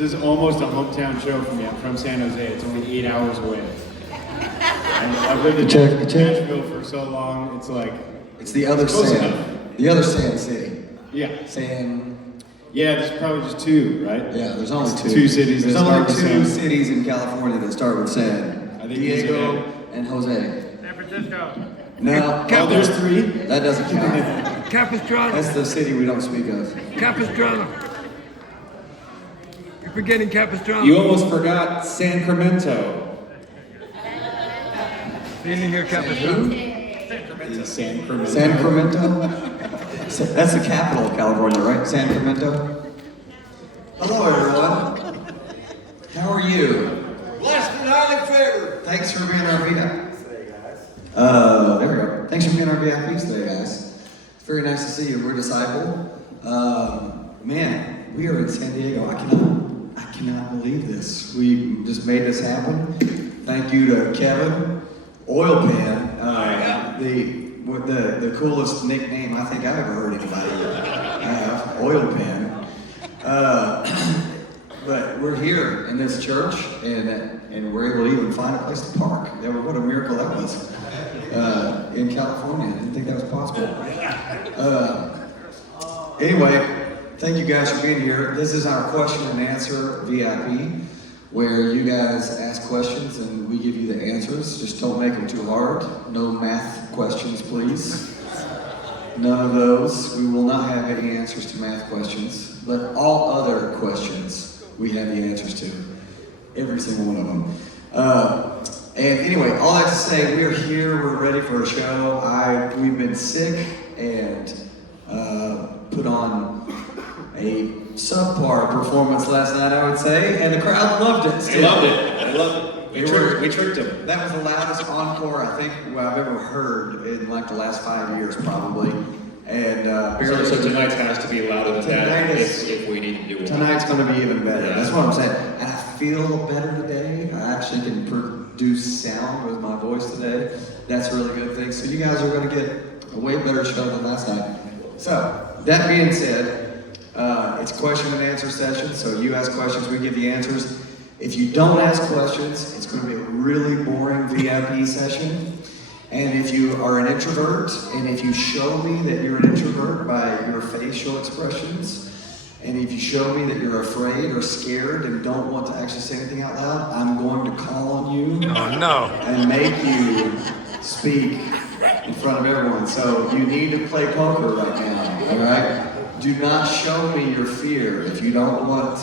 This is almost a hometown show for me. I'm from San Jose. It's only 8 hours away. And I've lived in Nashville for so long. It's like it's the other San, the other San City. Yeah. San. Yeah, there's probably just two, right? Yeah, there's only two. Two cities. There's that only start with two San. cities in California that start with San. I think Diego and Jose. San Francisco. No, Oh, there's three. that doesn't count. Capistrano. That's the city we don't speak of. Capistrano. You're forgetting Capistrano. You almost forgot San Cremento. You didn't hear Capistrano? San Cremento. San Cremento? That's the capital of California, right? San Cremento? Hello, everyone. How are you? Blessed and highly favored. Thanks for being our VIP. There we go. Thanks for being our VIPs today, guys. It's very nice to see you. We're Disciple. Man, we are in San Diego. I cannot believe this. We just made this happen. Thank you to Kevin, Oil Pan, the coolest nickname I think I've ever heard anybody have, Oil Pan. But we're here in this church, and we're able to even find a place to park. What a miracle that was in California. I didn't think that was possible. Anyway, thank you guys for being here. This is our question and answer VIP, where you guys ask questions and we give you the answers. Just don't make them too hard. No math questions, please. None of those. We will not have any answers to math questions, but all other questions we have the answers to. Every single one of them. And anyway, all that to say, we're here, we're ready for a show. We've been sick and put on a subpar performance last night, I would say, and the crowd loved it. They loved it. They loved it. We tricked them. That was the loudest encore I think I've ever heard in like the last 5 years, probably. And So tonight's has to be louder than that if we need to do it. Tonight's going to be even better. Yeah. That's what I'm saying. And I feel better today. I actually can produce sound with my voice today. That's a really good thing. So you guys are going to get a way better show than last night. So that being said, it's question and answer session. So you ask questions, we give the answers. If you don't ask questions, it's going to be a really boring VIP session. And if you are an introvert, and if you show me that you're an introvert by your facial expressions, and if you show me that you're afraid or scared and don't want to actually say anything out loud, I'm going to call on you and make you speak in front of everyone. So you need to play poker right now, all right? Do not show me your fear. If you don't want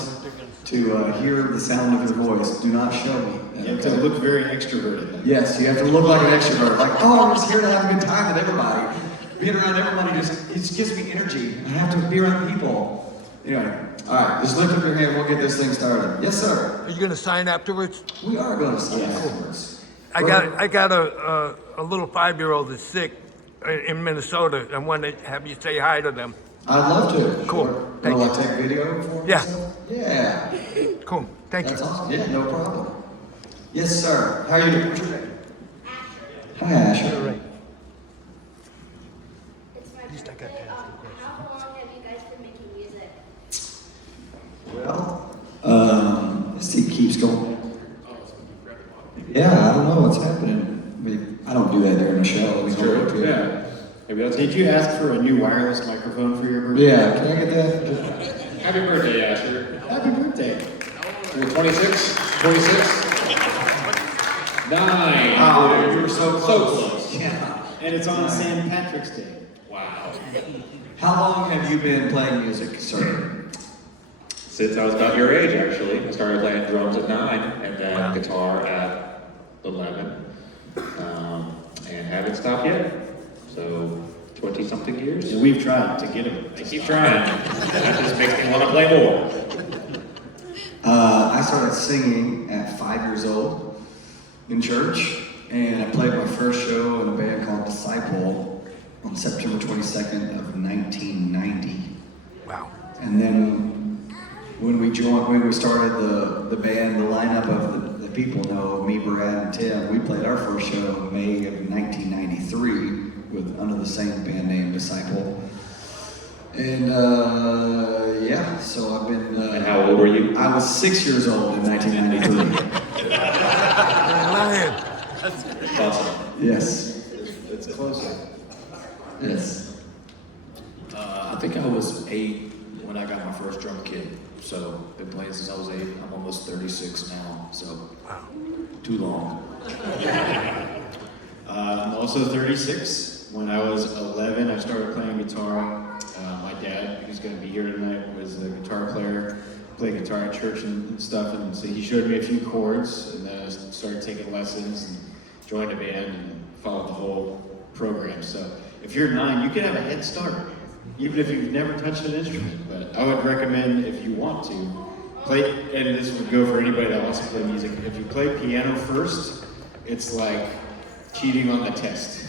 to hear the sound of your voice, do not show me. You have to look very extroverted. Yes, you have to look like an extrovert. Like, I'm just here to have a good time with everybody. Being around everybody it just gives me energy. I have to be around people. Anyway, all right, just lift up your hand. We'll get this thing started. Yes, sir. Are you going to sign afterwards? We are going to sign afterwards. I got a little 5-year-old that's sick in Minnesota. I want to have you say hi to them. I'd love to. Cool. Sure. Thank Will you. I take video for Yeah. myself? Yeah. Cool. Thank That's you. awesome. Yeah, no problem. Yes, sir. How are you doing? What's your name? Hi, Asher. All right. It's my At least I got to ask a question. How long have you guys been making music? Well, this thing keeps going. Yeah, I don't know what's happening. I don't do that during the show. We don't do it. Yeah. Maybe did you ask for a new wireless microphone for your birthday? Yeah, can I get that? Happy birthday, Asher. Happy birthday. You're 26? 26? 9. Oh, you were so So close. close. Yeah. And it's on St. Patrick's Day. Wow. How long have you been playing music, sir? Since I was about your age, actually. I started playing drums at 9 and then guitar at 11. And haven't stopped yet. So, 20-something years. And we've tried to get him. I keep trying. That just makes me want to play more. I started singing at 5 years old in church, and I played my first show in a band called Disciple on September 22nd of 1990. Wow. And then when we started the band, the lineup of the people know me, Brad, and Tim. We played our first show in May of 1993 under the same band name, Disciple. And yeah, Yeah, so I've been. And how old were you? I was 6 years old in 1993. Lion. That's awesome. Yes. It's closer. Yes. I think I was 8 when I got my first drum kit. So been playing since I was 8. I'm almost 36 now, so too long. I'm also 36. When I was 11, I started playing guitar. My dad, who's going to be here tonight, was a guitar player. Played guitar at church and stuff, and so he showed me a few chords, and then I started taking lessons and joined a band and followed the whole program. So if you're 9, you can have a head start, even if you've never touched an instrument. But I would recommend, if you want to, play, and this would go for anybody that wants to play music, if you play piano first, it's like cheating on the test.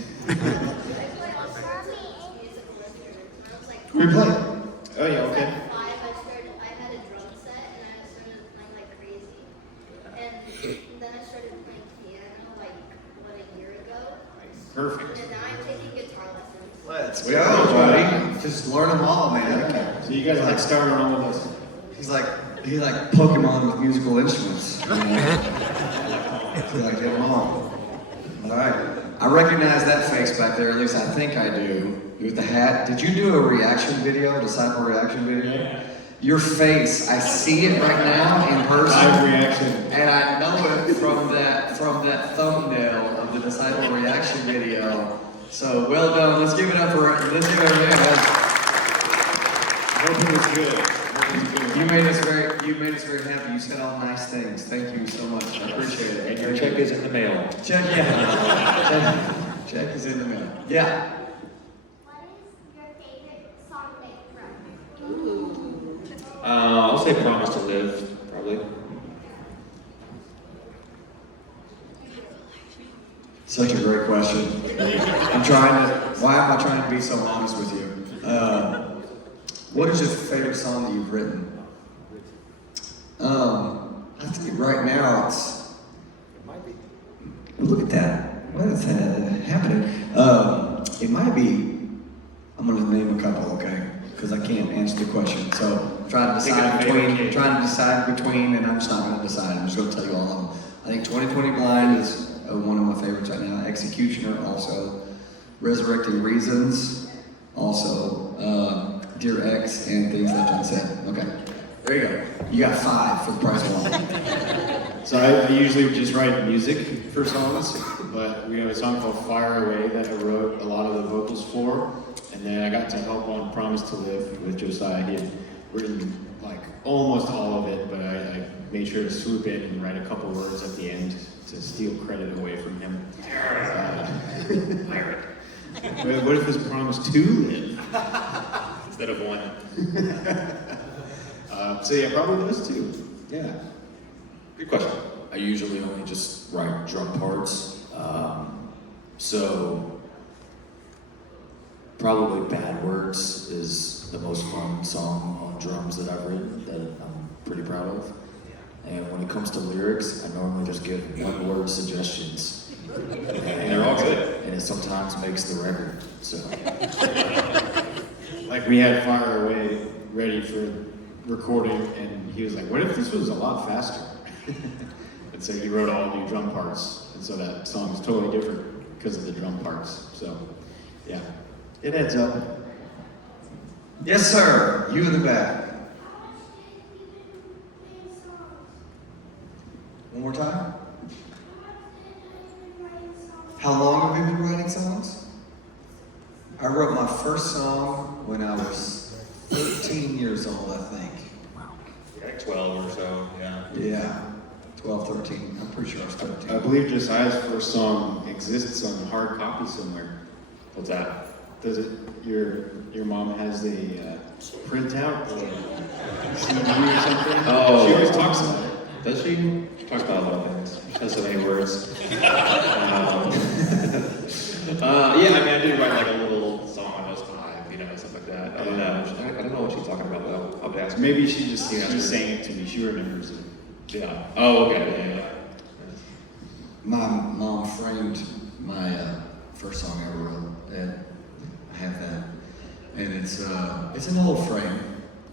We play. Oh yeah, okay. At 5, I had a drum set and I started playing like crazy. And then I started playing piano like, a year ago? Perfect. And now I'm taking guitar lessons. Let's We go, are, buddy. Just learn them all, man. So you guys like starting on with us? He's like Pokemon with musical instruments. You know? He's like, get them all. All right. I recognize that face back there, at least I think I do. With the hat. Did you do a reaction video, disciple reaction video? Yeah. Your face, I see it right now in person. Live reaction. And I know it from that thumbnail of the disciple reaction video. So well done. Let's give it up for it. Let's give it up. I hope it was good. You made us very happy. You said all nice things. Thank you so much. I appreciate it. And your check is in the mail. Check, yeah. Check is in the mail. Yeah. What is your favorite song that you wrote? I'll say Promise to Live, probably. Such a great question. Why am I trying to be so honest with you? What is your favorite song that you've written? I think right now it's. Look at that. What is that happening? It might be. I'm gonna name a couple, okay? Because I can't answer the question. So trying to decide between, and I'm just not gonna decide. I'm just gonna tell you all of them. I think 2020 Blind is one of my favorites right now. Executioner also. Resurrecting Reasons also. Dear X and Things Left Unsaid. Okay. There you go. You got 5 for the price of 1. So I usually just write music for songs, but we have a song called Fire Away that I wrote a lot of the vocals for, and then I got to help on Promise to Live with Josiah. He had written like almost all of it, but I made sure to swoop in and write a couple words at the end to steal credit away from him. What if it's Promise to Live instead of 1? So yeah, probably those 2. Yeah. Good question. I usually only just write drum parts. So probably Bad Words is the most fun song on drums that I've written that I'm pretty proud of. And when it comes to lyrics, I normally just give 1-word suggestions. And they're all good. And it sometimes makes the record. So Like we had Fire Away ready for recording, and he was like, what if this was a lot faster? And so he wrote all new drum parts, and so that song's totally different because of the drum parts. So yeah, it adds up. Yes, sir. You in the back. One more time. How long have you been writing songs? I wrote my first song when I was 13 years old, I think. Like 12 or so, yeah. Yeah, 12, 13. I'm pretty sure I was 13. I believe Josiah's first song exists on hard copy somewhere. What's that? Does it? Your mom has the printout or CD or something? Oh. She always talks about it. Does she? She talks about a lot of things. She has so many words. Yeah, I mean, I do write like a little song on those 5, stuff like that. I don't know what she's talking about, though. I'll be asking. Maybe she just she's saying it to me. She remembers it. Yeah. Oh, okay. Yeah. My mom framed my first song I ever wrote, and I have that. And it's an old frame.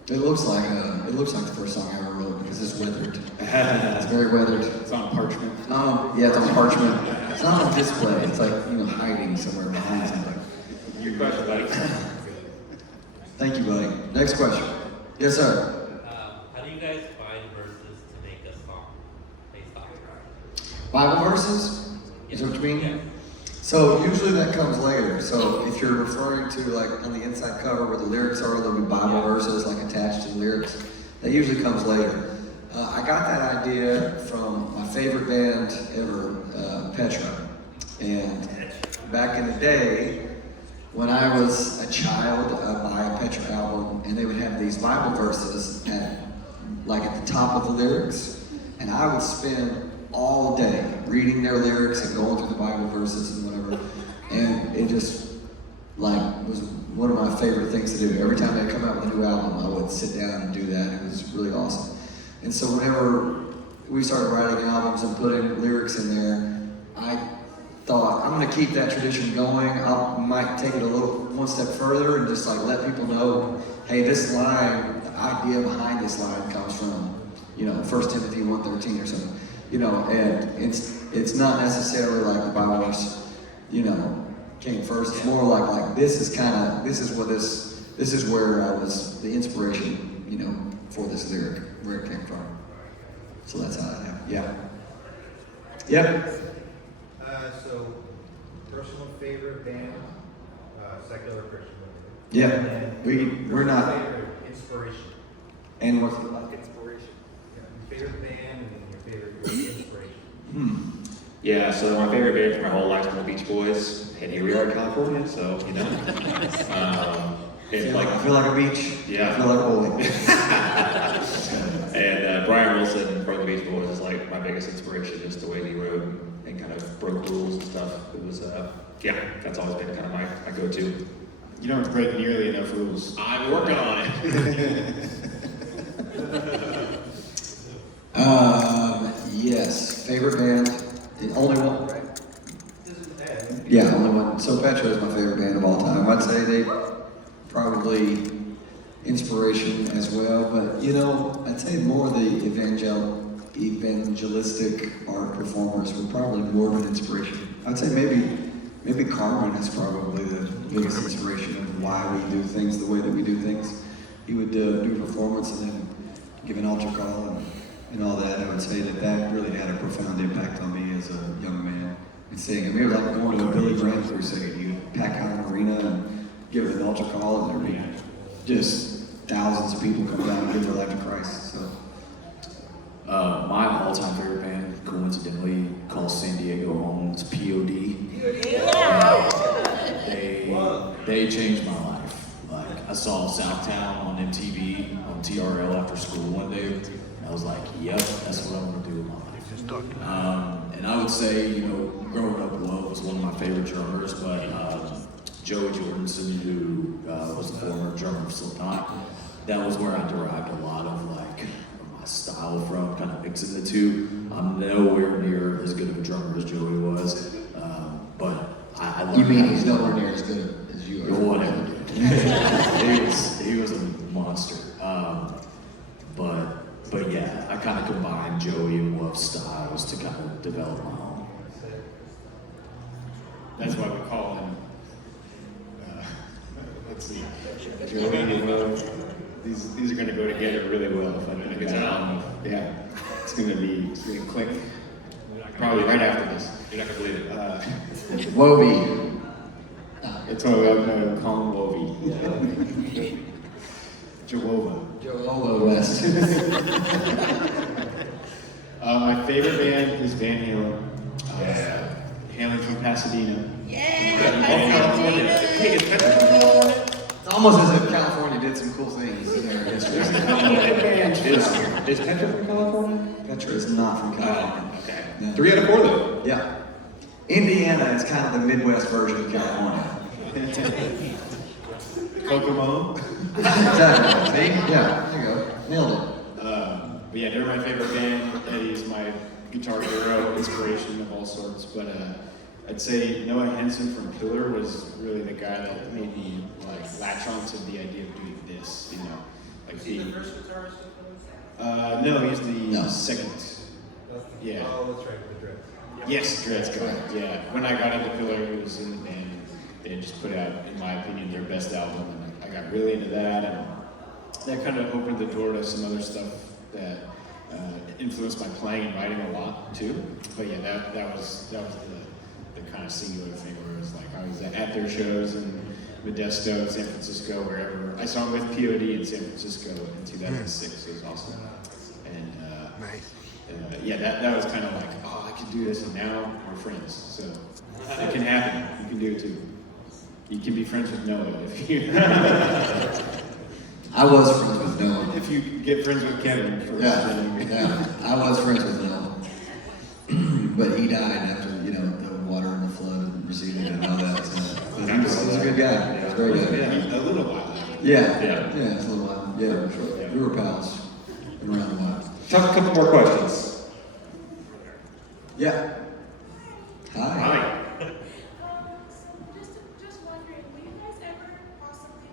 It looks like the first song I ever wrote because it's weathered. It's very weathered. It's on parchment. Yeah, it's on parchment. It's not on display. It's like, hiding somewhere behind something. Good question, buddy. Thank you, buddy. Next question. Yes, sir. How do you guys find verses to make a song based off of? Bible verses? Is that what you mean? Yeah. So usually that comes later. So if you're referring to like on the inside cover where the lyrics are, there'll be Bible verses like attached to the lyrics. That usually comes later. I got that idea from my favorite band ever, Petra. And back in the day, when I was a child, I'd buy a Petra album, and they would have these Bible verses at the top of the lyrics, and I would spend all day reading their lyrics and going through the Bible verses and whatever, and it just was one of my favorite things to do. Every time they come out with a new album, I would sit down and do that. It was really awesome. And so whenever we started writing albums and putting lyrics in there, I thought, I'm going to keep that tradition going. I might take it one step further and just let people know, hey, this line, the idea behind this line comes from, 1 Timothy 1:13 or something, and it's not necessarily like the Bible verse, came first. It's more like this is where I was, the inspiration, for this lyric, where it came from. So that's how that happened. Yeah. Yep. So, personal favorite band, secular Christian. Yeah, And we're not. Favorite inspiration. And what's Inspiration. Yeah, your favorite band and then your favorite inspiration. Yeah, so my favorite band for my whole life is the Beach Boys, and here we are in California, so it's I feel like a beach. Yeah. I feel like a boy. And Brian Wilson from the Beach Boys is like my biggest inspiration, just the way he wrote and kind of broke rules and stuff. It was, that's always been kind of my go-to. You don't break nearly enough rules. I'm working on it. Yes, favorite band. The only one, right? Yeah, only one. So Petra is my favorite band of all time. I'd say they probably inspiration as well, but I'd say more the evangelistic art performers were probably more of an inspiration. I'd say maybe Carmen is probably the biggest inspiration of why we do things the way that we do things. He would do a performance and then give an altar call and all that. I would say that really had a profound impact on me as a young man. And singing, we were like going to a Billy Graham crusade. You'd pack out an arena and give an altar call, and there'd be just thousands of people come down and give their life to Christ. So, my all-time favorite band, coincidentally, called San Diego home. It's POD. They changed my life. I saw Southtown on MTV on TRL after school one day, and I was like, "Yep, that's what I'm gonna do with my life." And I would say, growing up, Love was one of my favorite drummers, but Joey Jordison, who was the former drummer of Slipknot, that was where I derived a lot of my style from, kind of mixing the two. I'm nowhere near as good of a drummer as Joey was, but I love. you mean he's nowhere near as good as you are? Whatever. he was a monster. But yeah, I kind of combined Joey and Love's styles to kind of develop my own. That's why we call him. Let's see, Joey and Love. These are going to go together really well. If I don't get yeah, it's going to click. Probably right after this. You're not gonna believe it. Wobie. That's why we call him Wovie. Jehovah. Joel West. My favorite band is Van Halen. Hailing from Pasadena. It's almost as if California did some cool things in their history. Is Petra from California? Petra is not from California. Okay. No. 3 out of 4 though. Yeah. Indiana is kind of the Midwest version of California. Kokomo. Exactly. See? Yeah, there you go. Nailed it. But yeah, they're my favorite band. Eddie is my guitar hero, inspiration of all sorts. But I'd say Noah Henson from Pillar was really the guy that made me latch on to the idea of doing this. Like Is he the first guitarist of those? no, he's the No. second. That's the- Yeah. Oh, that's right, the dress. Yes, Dread's correct. Yeah, when I got into Pillar, he was in the band. And they had just put out, in my opinion, their best album, and I got really into that, and that kind of opened the door to some other stuff that influenced my playing and writing a lot too. But yeah, that was the kind of singular thing where it was like I was at their shows in Modesto, San Francisco, wherever. I saw him with POD in San Francisco in 2006. It was awesome. And Nice. yeah, that was kind of like, oh, I can do this, and now we're friends. So it can happen. You can do it too. You can be friends with Noah if you I was friends with Noah. if you get friends with Kevin first. then- Yeah, I was friends with Noah. But he died after, the water and the flood and receding and all that. So. But he was a good guy. He was a very good guy. Yeah, a little while. Yeah, Yeah. it's a little while. Yeah, for sure. We were pals. Been around a while. Couple more questions. Yeah. Hi. Hi. Just wondering, will you guys ever possibly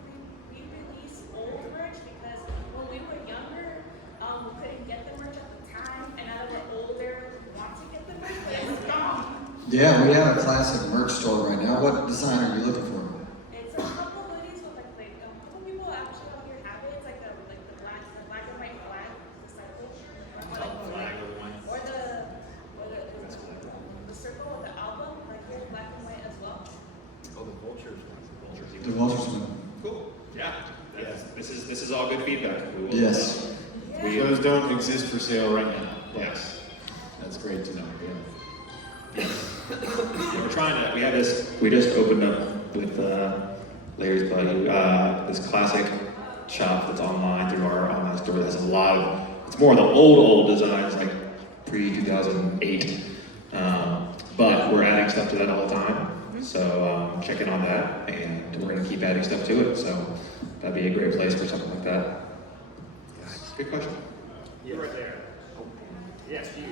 re-release old merch? Because when we were younger, we couldn't get the merch at the time, and now that we're older, we want to get the merch, but it's gone. Yeah, we have a classic merch store right now. What design are you looking for? It's a couple hoodies with a couple people actually out here have it. It's like the black and white flag, the circle, or the circle of the album, right here, black and white as well. Oh, the vultures. The Vultures one. Cool. Yeah. This is all good feedback. We will, Yes. Those don't exist for sale right now. Yes. That's great to know. Yeah. We're trying to. We have this. We just opened up with Larry's buddy this classic shop that's online through our online store. That has a lot of. It's more of the old designs, like pre-2008. But we're adding stuff to that all the time. So check in on that, and we're going to keep adding stuff to it. So that'd be a great place for something like that. Good question. Yeah, right there. Yes, you.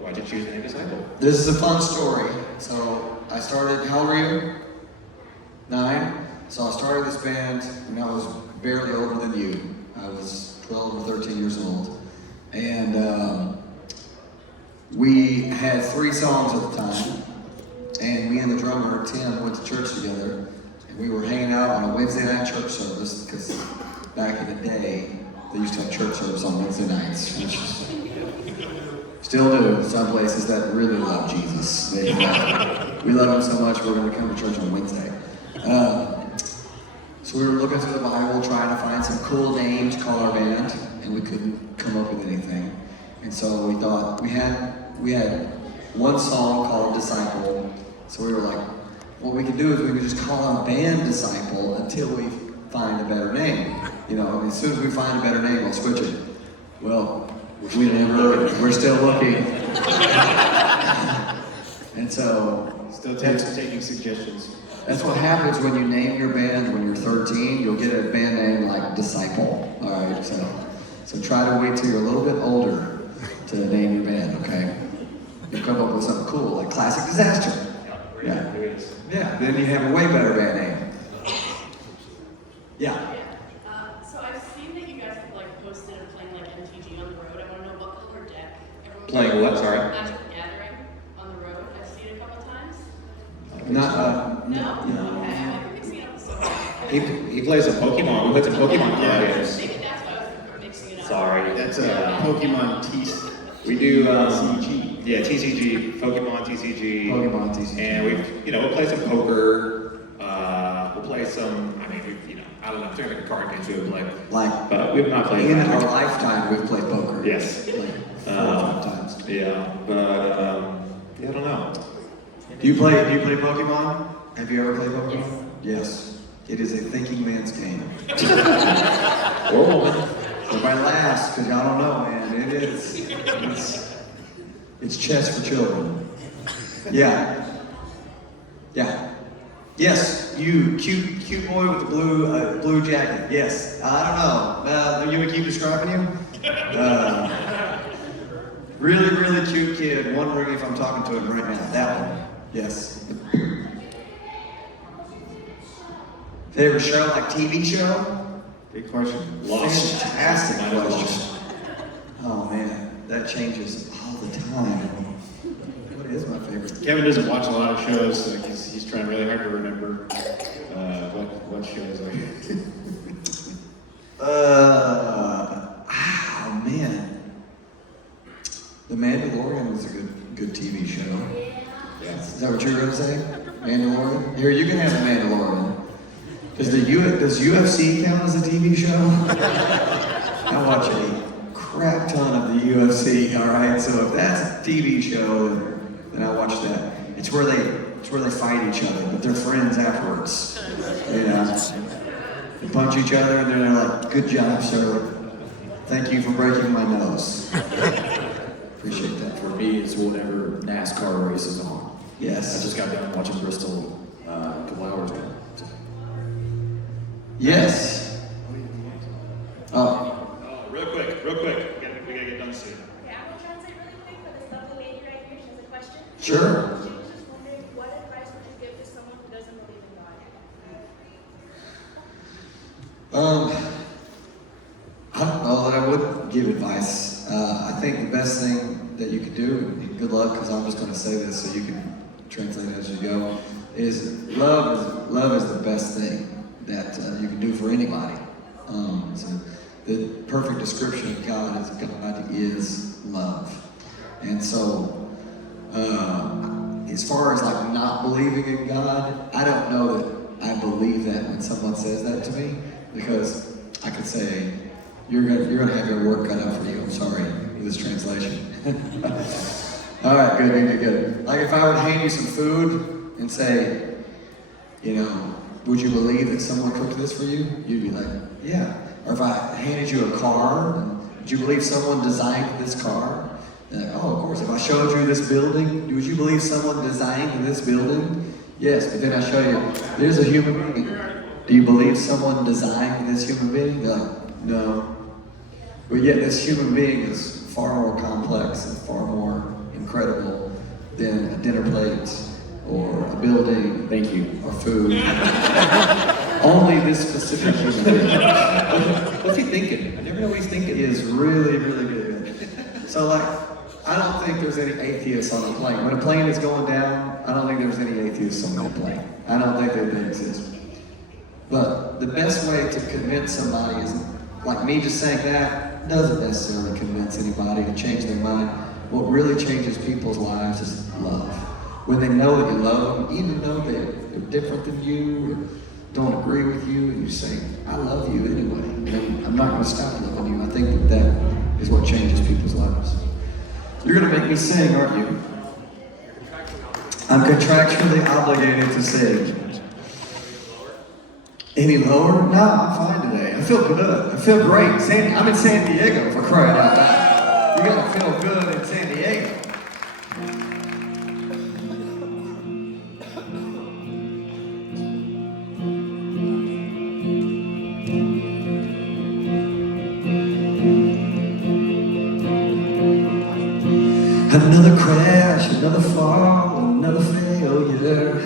Why'd you choose the name Disciple? This is a fun story. So I started, how old were you? 9. So I started this band when I was barely older than you. I was 12 or 13 years old. And we had 3 songs at the time. And me and the drummer, Tim, went to church together. And we were hanging out on a Wednesday night church service because back in the day, they used to have church service on Wednesday nights. Which still do. Some places that really love Jesus. We love him so much, we're going to come to church on Wednesday. So we were looking through the Bible, trying to find some cool name to call our band, and we couldn't come up with anything. And so we thought, we had one song called Disciple. So we were like, what we could do is we could just call our band Disciple until we find a better name. As soon as we find a better name, we'll switch it. Well, we're still looking. And so, Still taking suggestions. that's what happens when you name your band when you're 13. You'll get a band name like Disciple. All right, so try to wait till you're a little bit older to name your band, okay? You come up with something cool like Classic Disaster. Yeah. Yeah, then you have a way better band name. Yeah. So I've seen that you guys have posted and playing MTG on the road. I want to know what color deck everyone Playing what? Sorry. Magic the Gathering on the road. I've seen it a couple times. Not, No? Okay, I haven't mixing it up so He plays some Pokemon. We played some Pokemon games. maybe that's why I was mixing it up. Sorry. That's a Pokemon We do TCG. Yeah, TCG, Pokemon TCG. Pokemon TCG. And we'll play some poker. We'll play some. I don't know. I'm thinking like a card game too, but we've not played. In that. our lifetime, we've played poker. Yes. Like 4 or 5 times. Yeah, but I don't know. Do you play Pokemon? Have you ever played Pokemon? Yes. It is a thinking man's game. Or woman. Everybody laughs because y'all don't know, man. It is. It's chess for children. Yeah. Yeah. Yes, you cute boy with the blue jacket. Yes. I don't know. You would keep describing him? Really cute kid. Wondering if I'm talking to him right now. That one. Yes. Favorite show, like TV show? Big question. Lost. Fantastic Mine is question. Oh man, that changes all the time. What is my favorite? Kevin doesn't watch a lot of shows, so he's trying really hard to remember what shows are. Oh man. The Mandalorian was a good TV show. Yeah. Is that what you were gonna say? Mandalorian? Here, you can have the Mandalorian. Does UFC count as a TV show? I watch a crap ton of the UFC, alright? So if that's a TV show, then I watch that. It's where they fight each other, but they're friends afterwards. You know? They punch each other and they're like, good job, sir. Thank you for breaking my nose. Appreciate that. For me, it's whatever NASCAR race is on. I Yes. just got done watching Bristol a couple hours ago. So. Yes. Oh. Real quick. We gotta get done soon. Okay, I'm gonna translate really quick for this lovely lady right here. She has a question. Sure. She was just wondering, what advice would you give to someone who doesn't believe in God? I don't know that I would give advice. I think the best thing that you could do, and good luck because I'm just going to say this so you can translate it as you go, is love is the best thing that you can do for anybody. So the perfect description of God is love. And so as far as like not believing in God, I don't know that I believe that when someone says that to me, because I could say, you're gonna have your work cut out for you. I'm sorry for this translation. All right, good. Like if I were to hand you some food and say, you know, would you believe that someone cooked this for you? You'd be like, yeah. Or if I handed you a car, would you believe someone designed this car? Like, oh, of course. If I showed you this building, would you believe someone designed this building? Yes, but then I show you, there's a human being. Do you believe someone designed this human being? They're like, no. But yet this human being is far more complex and far more incredible than a dinner plate or a building. Thank you. Or food. Only this specific human being. What's he thinking? I never know what he's thinking. He is really, really good. So like, I don't think there's any atheists on a plane. When a plane is going down, I don't think there's any atheists on that plane. I don't think they exist. But the best way to convince somebody is, like me just saying that, doesn't necessarily convince anybody to change their mind. What really changes people's lives is love. When they know that you love them, even though they're different than you, or don't agree with you, and you say, I love you anyway, and I'm not going to stop loving you. I think that is what changes people's lives. You're going to make me sing, aren't you? I'm contractually obligated to sing. Any lower? No, I'm fine today. I feel good. I feel great. I'm in San Diego, for crying out loud. You gotta feel good in San Diego. Another crash, another fall, another failure,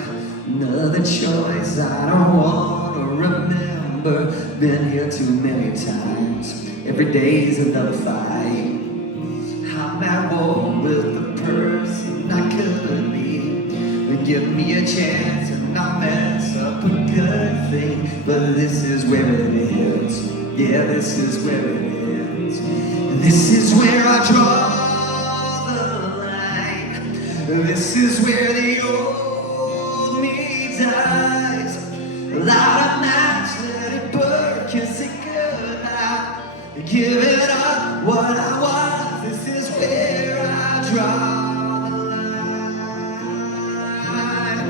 another choice I don't want to remember. Been here too many times. Every day's another fight. I'm at war with the person I could be. Give me a chance and I'll mess up a good thing. But this is where it ends. Yeah, this is where it ends. And this is where I draw. This is where the old me dies. Light a match, let it burn, kiss it goodnight. Give it up what I want. This is where I draw the line.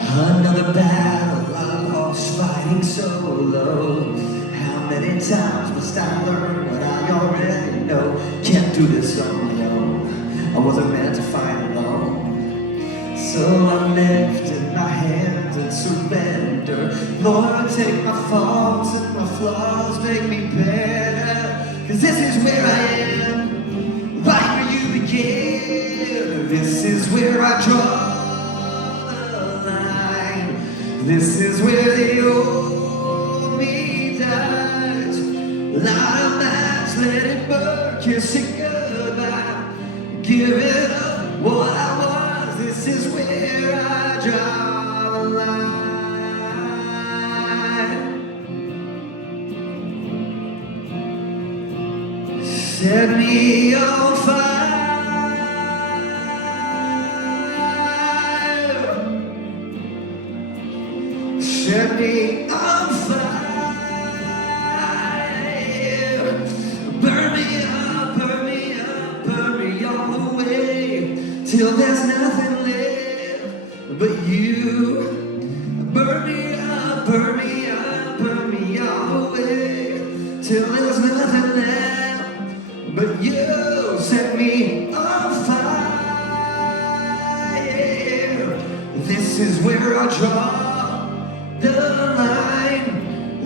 Another battle I lost fighting solo. How many times must I learn what I already know? Can't do this on my own. I wasn't meant to fight alone. So I lifted my hands and surrender. Lord, take my faults and my flaws, make me better. 'Cause this is where I am, right where you began. This is where I draw the line. This is where the old me dies. Light a match, let it burn, kiss it goodbye. Give it up what I was. This is where I draw the line. Set me on fire. Set me on fire. Burn me up, burn me up, burn me all the way till there's nothing left but you. Burn me up, burn me up, burn me all the way till there's nothing left but you. Set me on fire. This is where I draw the line.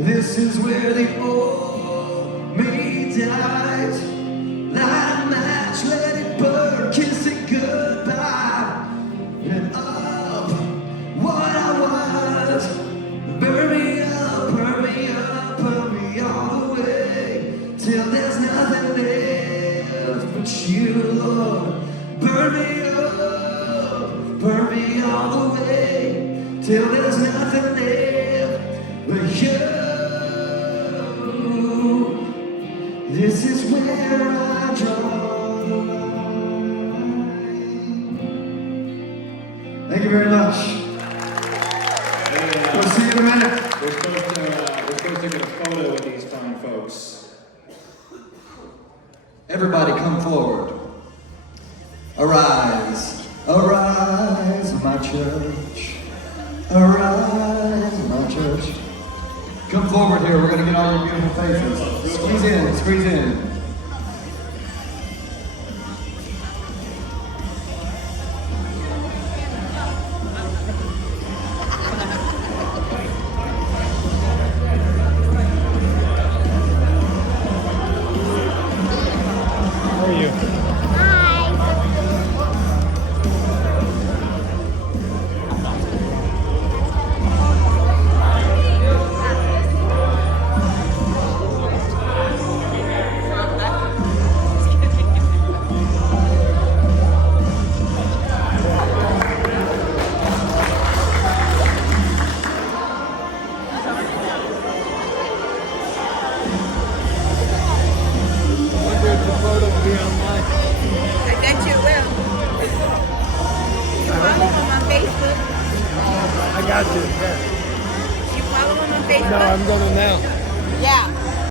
This is where the old me dies. Light a match, let it burn, kiss it goodbye. And up what I was. Burn me up, burn me up, burn me all the way till there's nothing left but you, Lord. Burn me up, burn me all the way till there's nothing left but you. This is where I draw the line. Thank you very much. We'll see you in a minute. We're supposed to get a photo with these fine folks. Everybody come forward. Arise, arise, my church. Arise, my church. Come forward here. We're going to get all your beautiful faces. Squeeze in, squeeze in. How are you? I bet you will. You follow him on Facebook? I got you. You follow him on Facebook? No, I'm gonna now. Yeah.